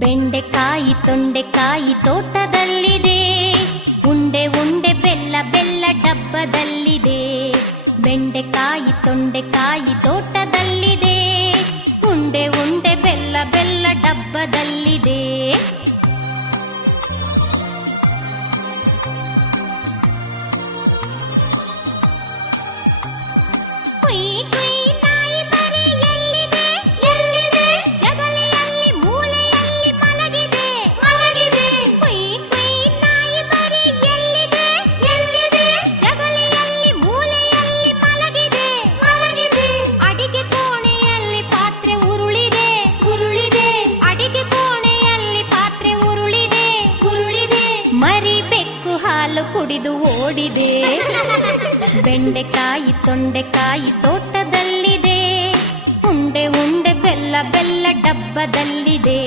ಬೆಂಡೆಕಾಯಿ ತೊಂಡೆಕಾಯಿ ತೋಟದಲ್ಲಿದೆ, ಉಂಡೆ ಉಂಡೆ ಬೆಲ್ಲ ಬೆಲ್ಲ ಡಬ್ಬದಲ್ಲಿದೆ. ಬೆಂಡೆಕಾಯಿ ತೊಂಡೆಕಾಯಿ ತೋಟದಲ್ಲಿದೆ, ಉಂಡೆ ಉಂಡೆ ಬೆಲ್ಲ ಬೆಲ್ಲ ಡಬ್ಬದಲ್ಲಿದೆ. ಕುಯ್ ಕುಯ್ ನಾಯಿ ಮರಿ ಎಲ್ಲಿದೆ ಎಲ್ಲಿದೆ, ಜಗಲಿಯಲ್ಲಿ ಮೂಲೆಯಲ್ಲಿ ಮಲಗಿದೆ ಮಲಗಿದೆ. ಕುಯ್ ಕುಯ್ ನಾಯಿ ಮರಿ ಎಲ್ಲಿದೆ ಎಲ್ಲಿದೆ, ಜಗಲಿಯಲ್ಲಿ ಮೂಲೆಯಲ್ಲಿ ಮಲಗಿದೆ ಮಲಗಿದೆ. ಅಡಿಗೆ ಕೋಣೆಯಲ್ಲಿ ಪಾತ್ರೆ ಉರುಳಿದೆ ಉರುಳಿದೆ, ಅಡಿಗೆ ಕೋಣೆಯಲ್ಲಿ ಪಾತ್ರೆ ಉರುಳಿದೆ ಉರುಳಿದೆ. ಮರಿ ಬೆಕ್ಕು ಹಾಲು ಕುಡಿದು ಓಡಿದೆ. ಬೆಂಡೆಕಾಯಿ ತೊಂಡೆಕಾಯಿ ತೋಟದಲ್ಲಿದೆ, ಉಂಡೆ ಉಂಡೆ ಬೆಲ್ಲ ಬೆಲ್ಲ ಡಬ್ಬದಲ್ಲಿದೆ.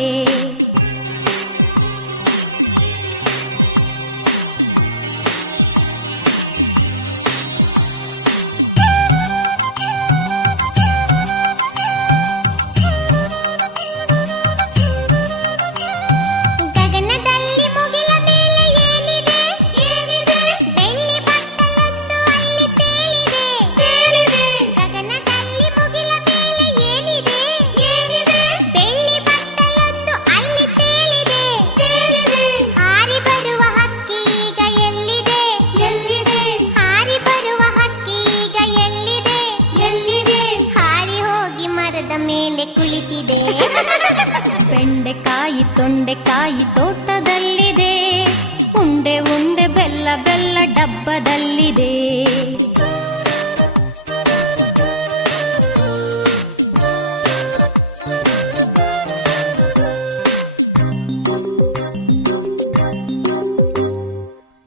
ಗಗನದಲ್ಲಿ ಮುಗಿಲ ಮೇಲೆ ಏನಿದೆ ಏನಿದೆ, ಬೆಳ್ಳಿ ಬಟ್ಟಲೊಂದು ಅಲ್ಲಿ ತೇಲಿದೆ ತೇಲಿದೆ. ಗಗನದಲ್ಲಿ ಮುಗಿಲ ಮೇಲೆ ಏನಿದೆ ಏನಿದೆ, ಬೆಳ್ಳಿ ಬಟ್ಟಲೊಂದು ಅಲ್ಲಿ ತೇಲಿದೆ ತೇಲಿದೆ. ಹಾರಿ ಬರುವ ಹಕ್ಕಿ ಈಗ ಎಲ್ಲಿದೆ ಎಲ್ಲಿದೆ, ಹಾರಿ ಬರುವ ಹಕ್ಕಿ ಈಗ ಎಲ್ಲಿದೆ ಎಲ್ಲಿದೆ. ಹಾರಿ ಹೋಗಿ ಮರದ ಮೇಲೆ ಕುಳಿತಿದೆ. ಬೆಂಡೆಕಾಯಿ ತೊಂಡೆಕಾಯಿ ತೋಟದಲ್ಲಿದೆ, ಉಂಡೆ ಉಂಡೆ ಬೆಲ್ಲ ಬೆಲ್ಲ ಡಬ್ಬದಲ್ಲಿದೆ.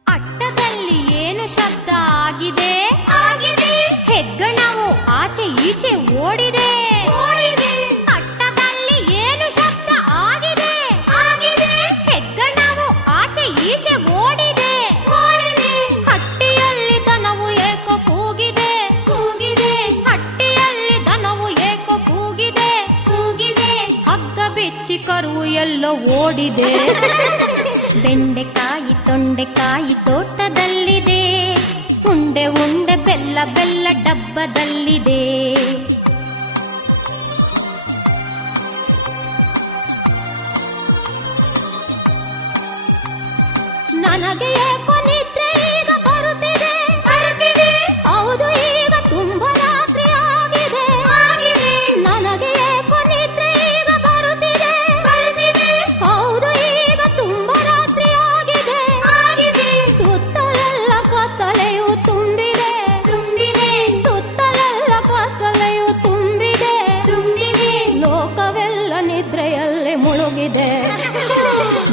ಅಟ್ಟದಲ್ಲಿ ಏನು ಶಬ್ದ ಆಗಿದೆ ಆಗಿದೆ, ಹೆಗ್ಗಣವು ಆಚೆ ಈಚೆ ಓಡಿದೆ ಓಡಿದೆ. ಅಟ್ಟದಲ್ಲಿ ಏನು ಶಬ್ದ ಆಗಿದೆ ಆಗಿದೆ, ಹೆಗ್ಗಣವು ಆಚೆ ಈಚೆ ಓಡಿದೆ ಓಡಿದೆ. ಹಟ್ಟಿಯಲ್ಲಿ ದನವು ಏಕೋ ಕೂಗಿದೆ ಕೂಗಿದೆ, ಹಟ್ಟಿಯಲ್ಲಿ ದನವು ಏಕೋ ಕೂಗಿದೆ ಕೂಗಿದೆ. ಹಗ್ಗ ಬಿಚ್ಚಿ ಕರು ಎಲ್ಲೋ ಓಡಿದೆ. ಬೆಂಡೆಕಾಯಿ ತೊಂಡೆಕಾಯಿ ತೋಟದಲ್ಲಿದೆ, ಉಂಡೆ ಉಂಡೆ ಬೆಲ್ಲ ಬೆಲ್ಲ ಡಬ್ಬದಲ್ಲಿದೆ. ನನಗೆ ಏಕೋ ನಿದ್ರೆ ಈಗ ಬರುತ್ತಿದೆ ಬರುತ್ತಿದೆ, ಹೌದು ಈಗ ತುಂಬಾ ರಾತ್ರಿ ಆಗಿದೆ ಆಗಿದೆ. ನನಗೆ ಏಕೋ ನಿದ್ರೆ ಈಗ ಬರುತ್ತಿದೆ ಬರುತ್ತಿದೆ, ಹೌದು ಈಗ ತುಂಬಾ ರಾತ್ರಿ ಆಗಿದೆ ಆಗಿದೆ. ಸುತ್ತಲೆಲ್ಲ ಕತ್ತಲೆಯು ತುಂಬಿದೆ ತುಂಬಿದೆ, ಸುತ್ತಲೆಲ್ಲ ಕತ್ತಲೆಯು ತುಂಬಿದೆ ತುಂಬಿದೆ. ಲೋಕವೆಲ್ಲ ನಿದ್ರೆಯಲ್ಲಿ ಮುಳುಗಿದೆ.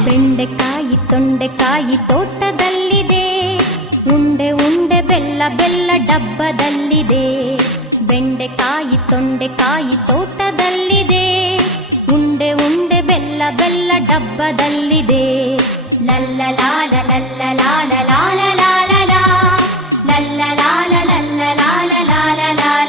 ಬೆಂಡೆಕಾಯಿ ತೊಂಡೆಕಾಯಿ ತೋಟದಲ್ಲಿದೆ, ಉಂಡೆ ಉಂಡೆ ಬೆಲ್ಲ ಬೆಲ್ಲ ಡಬ್ಬದಲ್ಲಿದೆ. ಬೆಂಡೆಕಾಯಿ ತೊಂಡೆಕಾಯಿ ತೋಟದಲ್ಲಿದೆ, ಉಂಡೆ ಉಂಡೆ ಬೆಲ್ಲ ಬೆಲ್ಲ ಡಬ್ಬದಲ್ಲಿದೆ. ಲಲ್ಲಲಾಲ ಲಲ್ಲಲಾಲ ಲಾಲ ಲಾಲ ಲಾ, ಲಲ್ಲಲಾಲ ಲಲ್ಲಲಾಲ ಲಾಲ ಲಾಲ.